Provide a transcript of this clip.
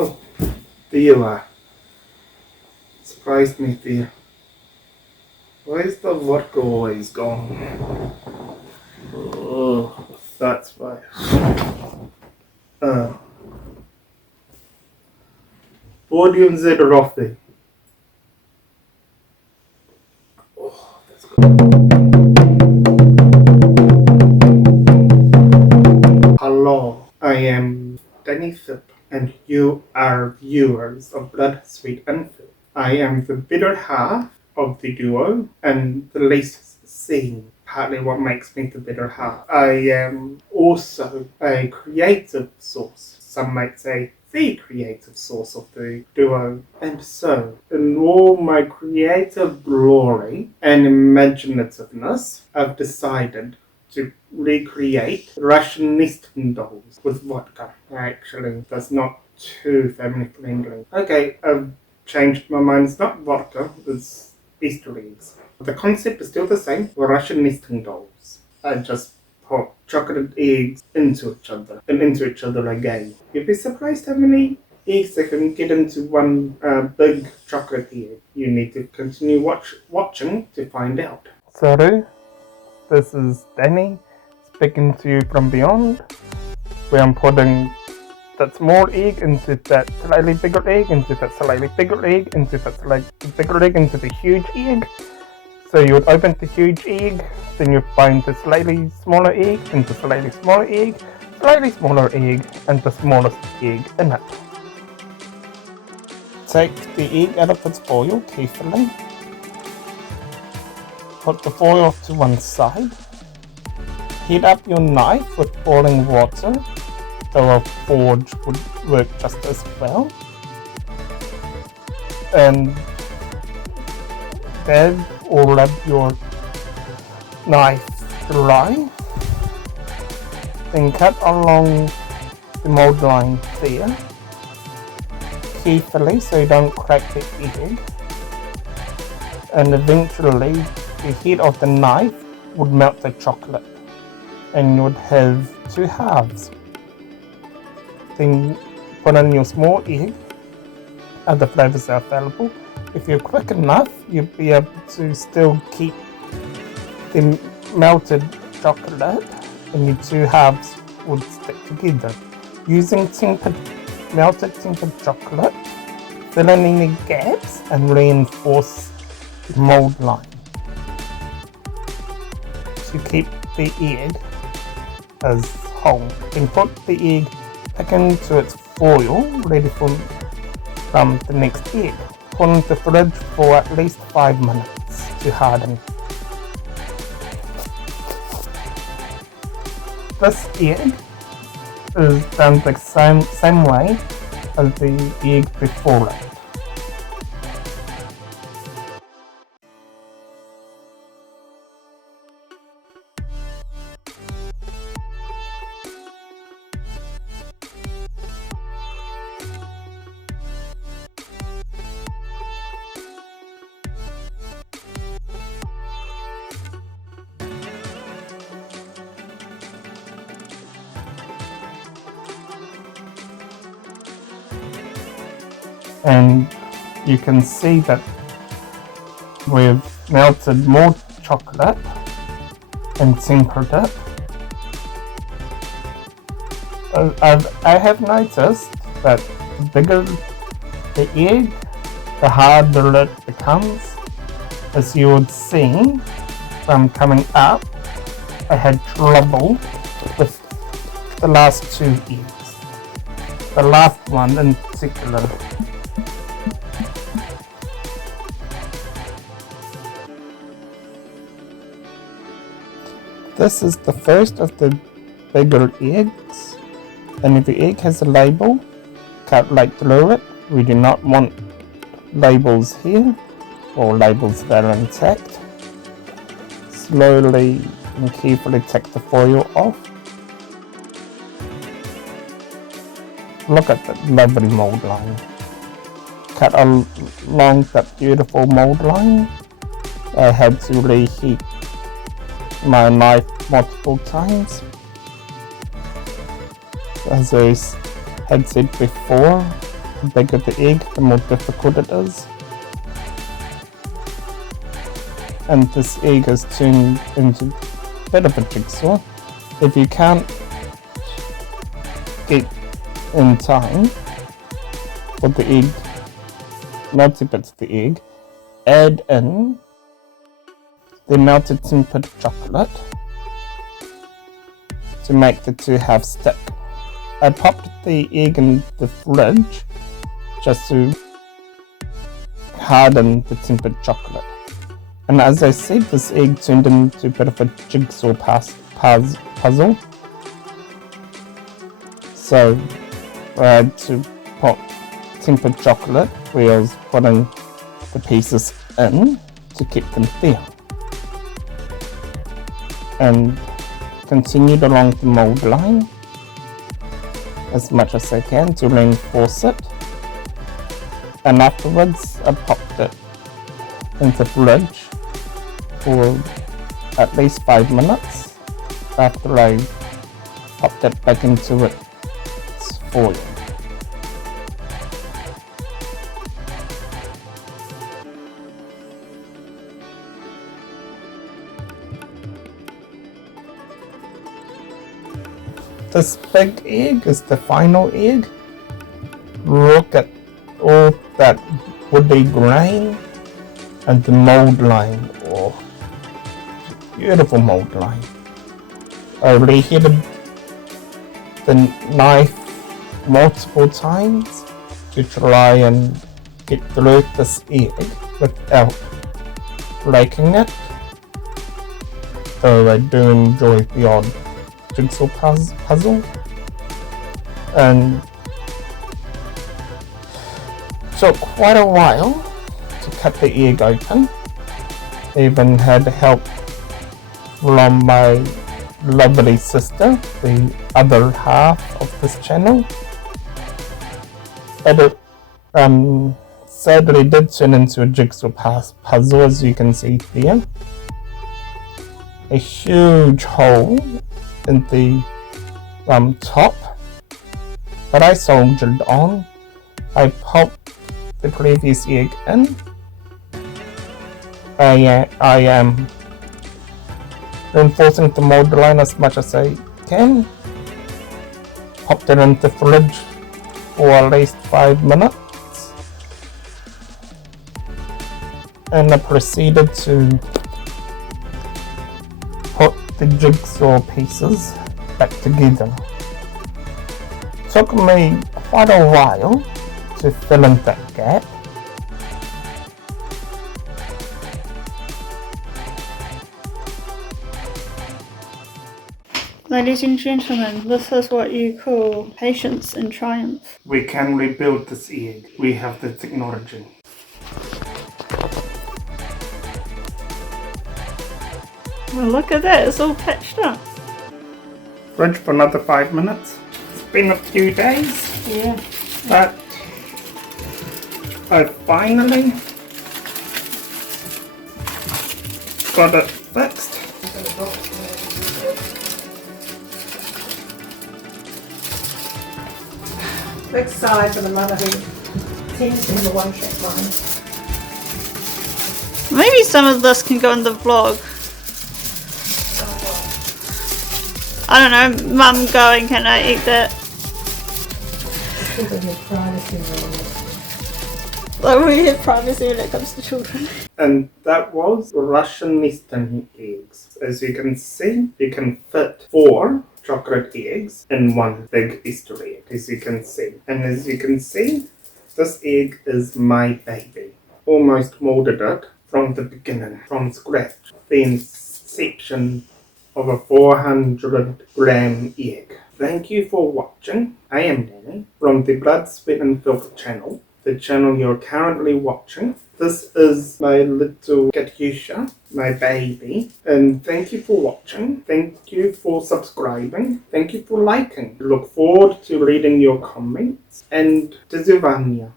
Oh, there you are. Surprised me there. Where's the vodka always gone? Oh, that's why. Podium Zedorothy. Oh, that's good. Hello, I am Jayne-Lynne Philp, and you are viewers of Blood, Sweat and Filth. I am the better half of the duo and the least seen. Partly what makes me the better half. I am also a creative source. Some might say the creative source of the duo. And so, in all my creative glory and imaginativeness, I've decided to recreate Russian nesting dolls with vodka. Actually, that's not too family friendly. Okay, I've changed my mind. It's not vodka, it's Easter eggs. The concept is still the same. Russian nesting dolls. I just put chocolate eggs into each other and into each other again. You'd be surprised how many eggs they can get into one big chocolate egg. You need to continue watching to find out. So, this is Danny speaking to you from beyond, where I'm putting that small egg into that slightly bigger egg, into that slightly bigger egg, into that slightly bigger egg, into the huge egg. So you would open the huge egg, then you find the slightly smaller egg, into slightly smaller egg, and the smallest egg in it. Take the egg out of its foil carefully. Put the foil to one side. Heat up your knife with boiling water, though a forge would work just as well. And dab or let your knife dry. Then cut along the mold line there, carefully so you don't crack the egg. And eventually the head of the knife would melt the chocolate and you would have two halves. Then put in your small egg. Other flavors are available. If you're quick enough, you'll be able to still keep the melted chocolate and your two halves would stick together. Using melted tinted chocolate, fill in any gaps and reinforce the mold line to keep the egg as whole. Then put the egg back into its foil, ready for the next egg. Put in the fridge for at least 5 minutes to harden. This egg is done the same way as the egg before it. And you can see that we've melted more chocolate and tempered it. I have noticed that the bigger the egg, the harder it becomes. As you would see from coming up, I had trouble with the last two eggs. The last one in particular. This is the first of the bigger eggs, and if the egg has a label, cut right through it. We do not want labels here, or labels that are intact. Slowly and carefully take the foil off. Look at that lovely mold line. Cut along that beautiful mold line. I had to reheat my knife multiple times. As I had said before, The bigger the egg, the more difficult it is. And this egg is turned into a bit of a jigsaw. If you can't get in time for the egg, melted bits of the egg, add in the melted tempered chocolate to make the two halves stick. I popped the egg in the fridge just to harden the tempered chocolate. And as I said, this egg turned into a bit of a jigsaw puzzle. So I had to put tempered chocolate where I was putting the pieces in to keep them there. And continued along the mold line as much as I can to reinforce it. And afterwards I popped it into the fridge for at least 5 minutes after I popped it back into its foil. This big egg is the final egg. Look at all that woody grain and the mold line. Oh, beautiful mold line. I reheated the knife multiple times to try and get through this egg without breaking it. Though I do enjoy the odd jigsaw puzzle, and took quite a while to cut the egg open. Even had help from my lovely sister, the other half of this channel. But it sadly did turn into a jigsaw puzzle, as you can see there. A huge hole in the top, but I soldiered on. I popped the previous egg in. I am reinforcing the mold line as much as I can. Popped it into the fridge for at least 5 minutes, and I proceeded to put the jigsaw pieces back together. Took me quite a while to fill in that gap. Ladies and gentlemen, this is what you call patience and triumph. We can rebuild this egg. We have the technology. Well, look at that, it's all patched up. Fridge for another 5 minutes. It's been a few days, Yeah. but I finally got it fixed. Big sigh for the mother who tends to have a one-track mind. Maybe some of this can go in the vlog. I don't know, Mum going, can I eat that? People have privacy rules. Like, we have privacy when it comes to children. And that was Russian nesting eggs. As you can see, you can fit 4 chocolate eggs in one big Easter egg, as you can see. And as you can see, this egg is my baby. Almost molded it from the beginning, from scratch. The inception of a 400-gram egg. Thank you for watching. I am Danny from the Blood, Sweat and Philp channel, the channel you're currently watching. This is my little Katyusha, my baby, and thank you for watching. Thank you for subscribing. Thank you for liking. Look forward to reading your comments, and do zobaczenia.